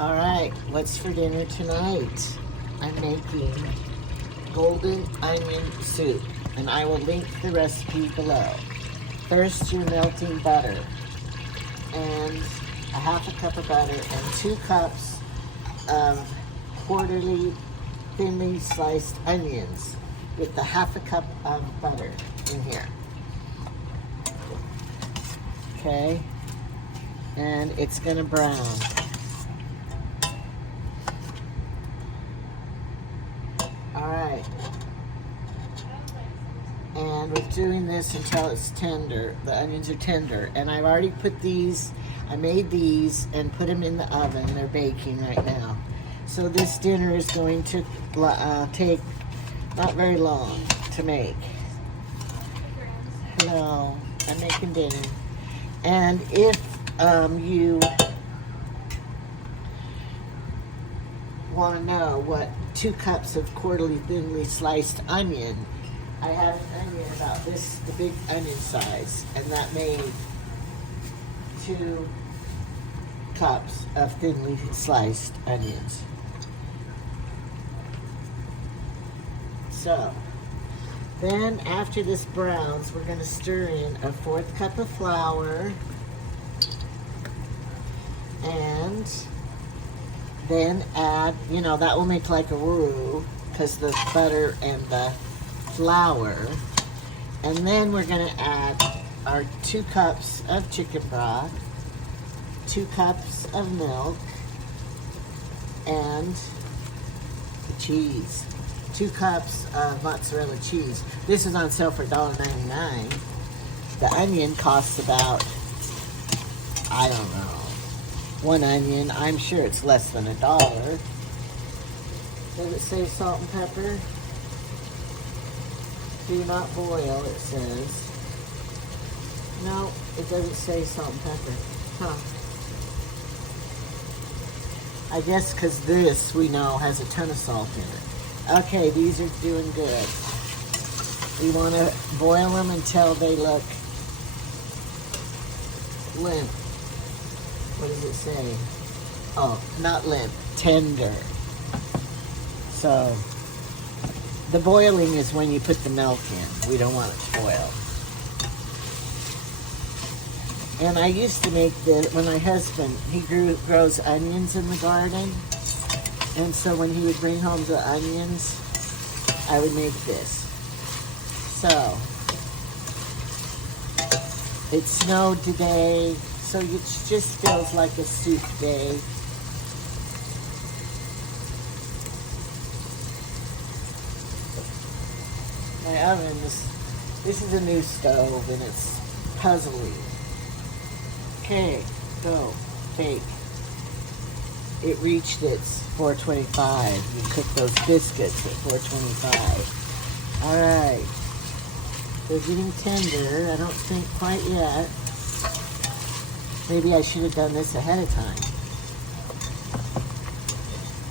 All right, what's for dinner tonight? I'm making golden onion soup, and I will link the recipe below. First, you're melting butter, and a half a cup of butter, and 2 cups of quarterly thinly sliced onions with the half a cup of butter in here. Okay, and it's gonna brown. Alright, and we're doing this until it's tender. The onions are tender, and I've already put these, I made these and put them in the oven. They're baking right now. So this dinner is going to take not very long to make. Hello, I'm making dinner. And if you want to know what 2 cups of quarterly thinly sliced onion, I have an onion about this, the big onion size, and that made 2 cups of thinly sliced onions. So, then after this browns, we're going to stir in a 1/4 cup of flour, and then add, that will make like a roux because the butter and the flour. And then we're going to add our 2 cups of chicken broth, 2 cups of milk, and the cheese. 2 cups of mozzarella cheese. This is on sale for $1.99. The onion costs about, I don't know, 1 onion. I'm sure it's less than $1. Does it say salt and pepper? Do not boil, it says. No, it doesn't say salt and pepper. Huh. I guess because this, we know, has a ton of salt in it. Okay, these are doing good. We want to boil them until they look limp. What does it say? Oh, not limp, tender. So, the boiling is when you put the milk in. We don't want it to boil. And I used to make this, when my husband, he grows onions in the garden. And so when he would bring home the onions, I would make this. So, it snowed today, so it just feels like a soup day. My oven this is a new stove, and it's puzzly. Okay, go, bake. It reached its 425. You cook those biscuits at 425. All right. They're getting tender. I don't think quite yet. Maybe I should have done this ahead of time.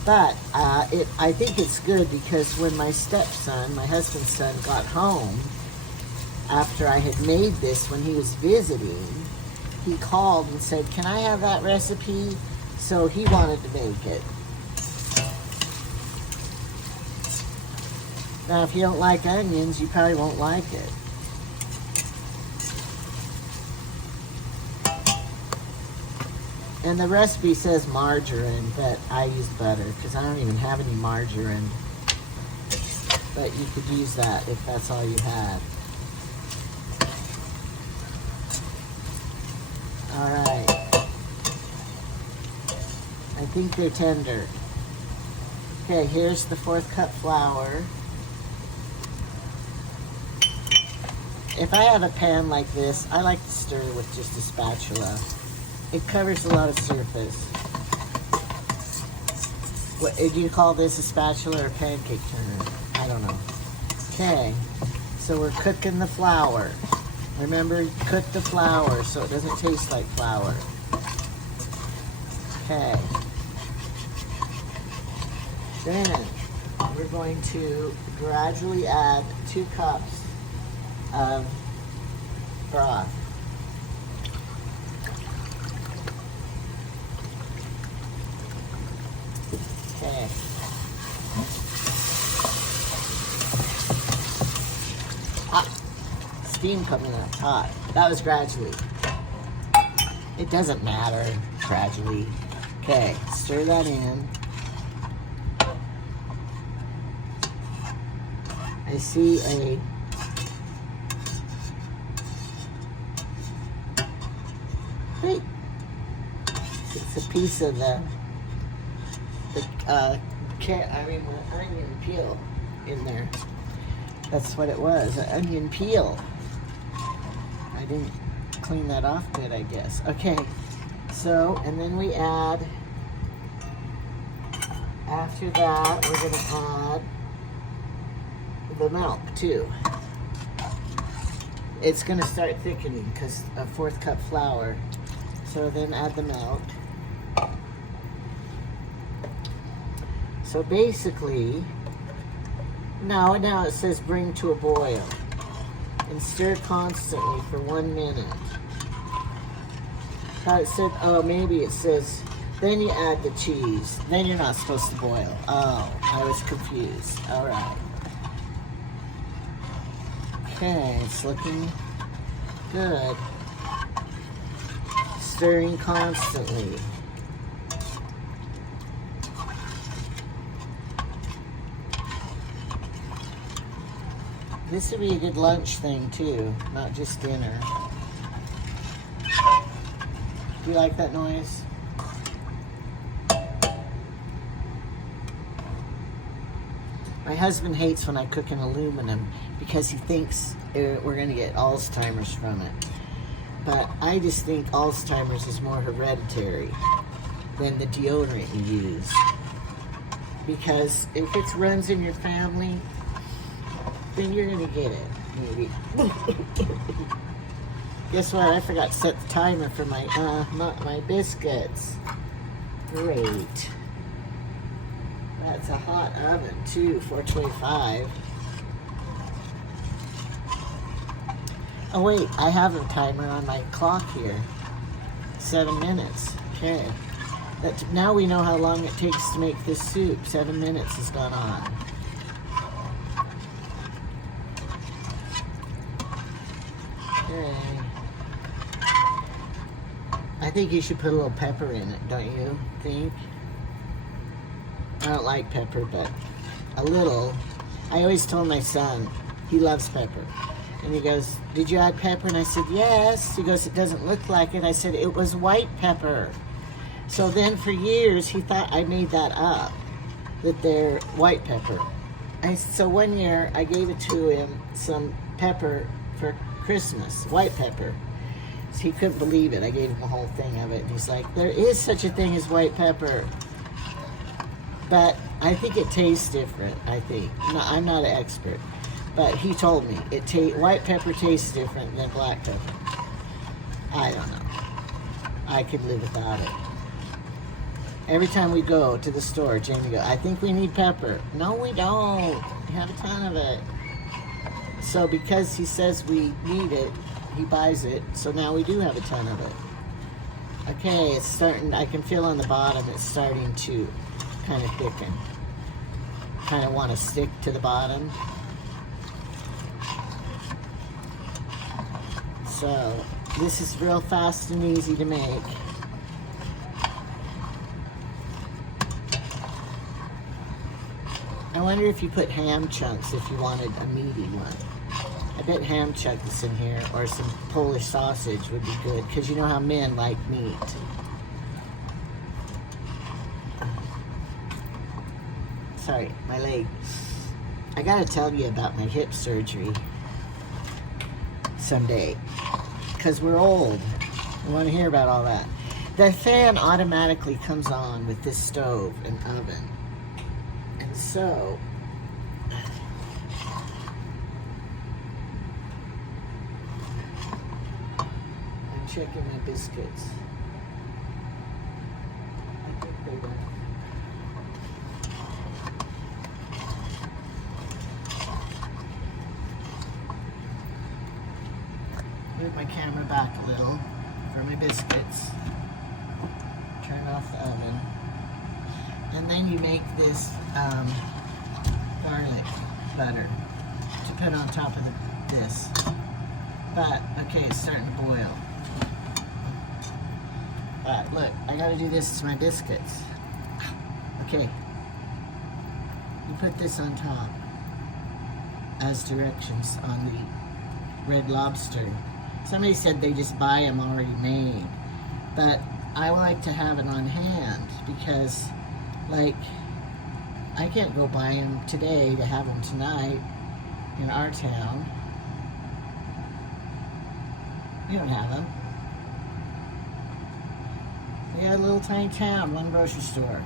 But I think it's good because when my stepson, my husband's son, got home after I had made this when he was visiting, he called and said, "Can I have that recipe?" So he wanted to make it. Now, if you don't like onions, you probably won't like it. And the recipe says margarine, but I use butter because I don't even have any margarine. But you could use that if that's all you had. All right. I think they're tender. Okay, here's the 1/4 cup flour. If I have a pan like this, I like to stir with just a spatula. It covers a lot of surface. What, do you call this a spatula or a pancake turner? I don't know. Okay, so we're cooking the flour. Remember, cook the flour so it doesn't taste like flour. Okay. Then we're going to gradually add 2 cups of broth. Okay. Steam coming up hot. That was gradually. It doesn't matter, gradually. Okay, stir that in. I see a wait. It's a piece of the onion peel in there. That's what it was, an onion peel. I didn't clean that off good, I guess. Okay, so, and then we add, after that, we're gonna add the milk too. It's gonna start thickening because a 1/4 cup flour. So then add the milk. So basically, now it says bring to a boil and stir constantly for 1 minute. It said, oh, maybe it says, then you add the cheese. Then you're not supposed to boil. Oh, I was confused. All right. Okay, it's looking good. Stirring constantly. This would be a good lunch thing too, not just dinner. Do you like that noise? My husband hates when I cook in aluminum because he thinks we're gonna get Alzheimer's from it. But I just think Alzheimer's is more hereditary than the deodorant you use. Because if it runs in your family, then you're gonna get it, maybe. Guess what? I forgot to set the timer for my biscuits. Great. That's a hot oven too, 425. Oh wait, I have a timer on my clock here. 7 minutes. Okay. Now we know how long it takes to make this soup. 7 minutes has gone on. Okay. I think you should put a little pepper in it, don't you think? I don't like pepper, but a little. I always told my son, he loves pepper. And he goes, did you add pepper? And I said, yes. He goes, it doesn't look like it. I said, it was white pepper. So then for years, he thought I made that up, that they're white pepper. So one year, I gave it to him, some pepper for Christmas, white pepper. So he couldn't believe it. I gave him a whole thing of it. And he's like, there is such a thing as white pepper. But I think it tastes different, I think. No, I'm not an expert. But he told me, white pepper tastes different than black pepper. I don't know. I could live without it. Every time we go to the store, Jamie goes, I think we need pepper. No, we don't. We have a ton of it. So because he says we need it, he buys it. So now we do have a ton of it. Okay, it's starting, I can feel on the bottom, it's starting to kind of thicken. Kind of want to stick to the bottom. So this is real fast and easy to make. I wonder if you put ham chunks if you wanted a meaty one. I bet ham chunks in here or some Polish sausage would be good because you know how men like meat. Sorry, my leg. I gotta tell you about my hip surgery someday because we're old. I want to hear about all that. The fan automatically comes on with this stove and oven. And so, I'm checking my biscuits. I think they went. Move my camera back a little for my biscuits. Turn off the oven. And then you make this garlic butter to put on top of this. But, okay, it's starting to boil. Look, I gotta do this to my biscuits. Okay. You put this on top as directions on the Red Lobster. Somebody said they just buy them already made. But I like to have it on hand because, like, I can't go buy them today to have them tonight in our town. You don't have them. We got a little tiny town, one grocery store.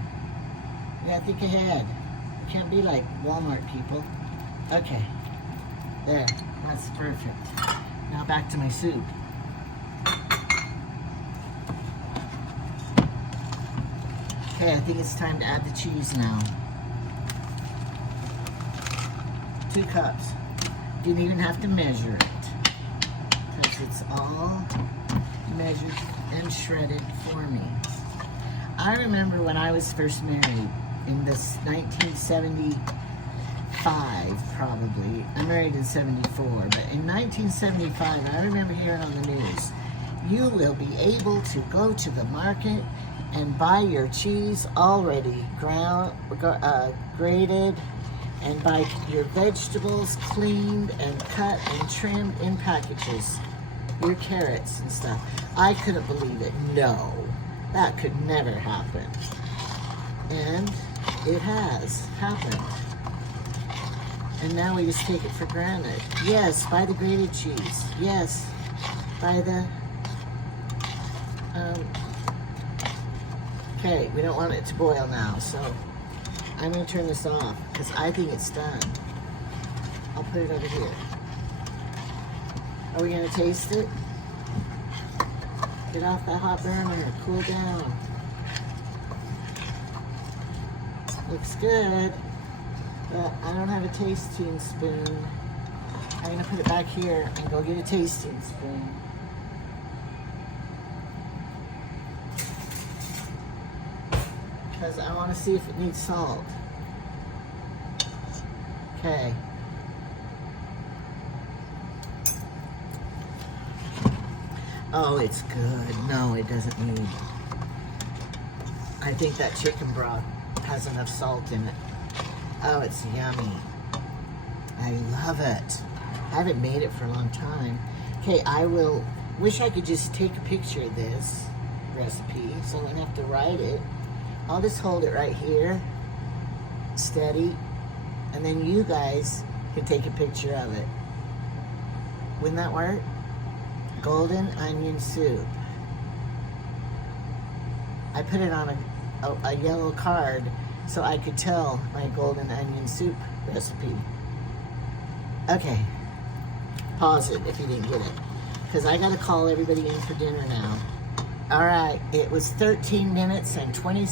You gotta think ahead. You can't be like Walmart people. Okay. There. That's perfect. Now back to my soup. Okay, I think it's time to add the cheese now. 2 cups. Didn't even have to measure it, because it's all measured and shredded for me. I remember when I was first married in this 1975, probably. I'm married in 74, but in 1975, I remember hearing on the news, you will be able to go to the market and buy your cheese already grated, and buy your vegetables cleaned and cut and trimmed in packages. Your carrots and stuff. I couldn't believe it. No, that could never happen. And it has happened. And now we just take it for granted. Yes, buy the grated cheese. Yes, buy the... Okay, we don't want it to boil now, so I'm going to turn this off because I think it's done. I'll put it over here. Are we going to taste it? Get off that hot burner, cool down. Looks good, but I don't have a tasting spoon. I'm going to put it back here and go get a tasting spoon. Because I want to see if it needs salt. Okay. Oh, it's good. No, it doesn't need. I think that chicken broth has enough salt in it. Oh, it's yummy. I love it. I haven't made it for a long time. Okay, I will, wish I could just take a picture of this recipe so I don't have to write it. I'll just hold it right here, steady, and then you guys can take a picture of it. Wouldn't that work? Golden onion soup. I put it on a yellow card so I could tell my golden onion soup recipe. Okay, pause it if you didn't get it, because I gotta call everybody in for dinner now. All right, it was 13 minutes and 20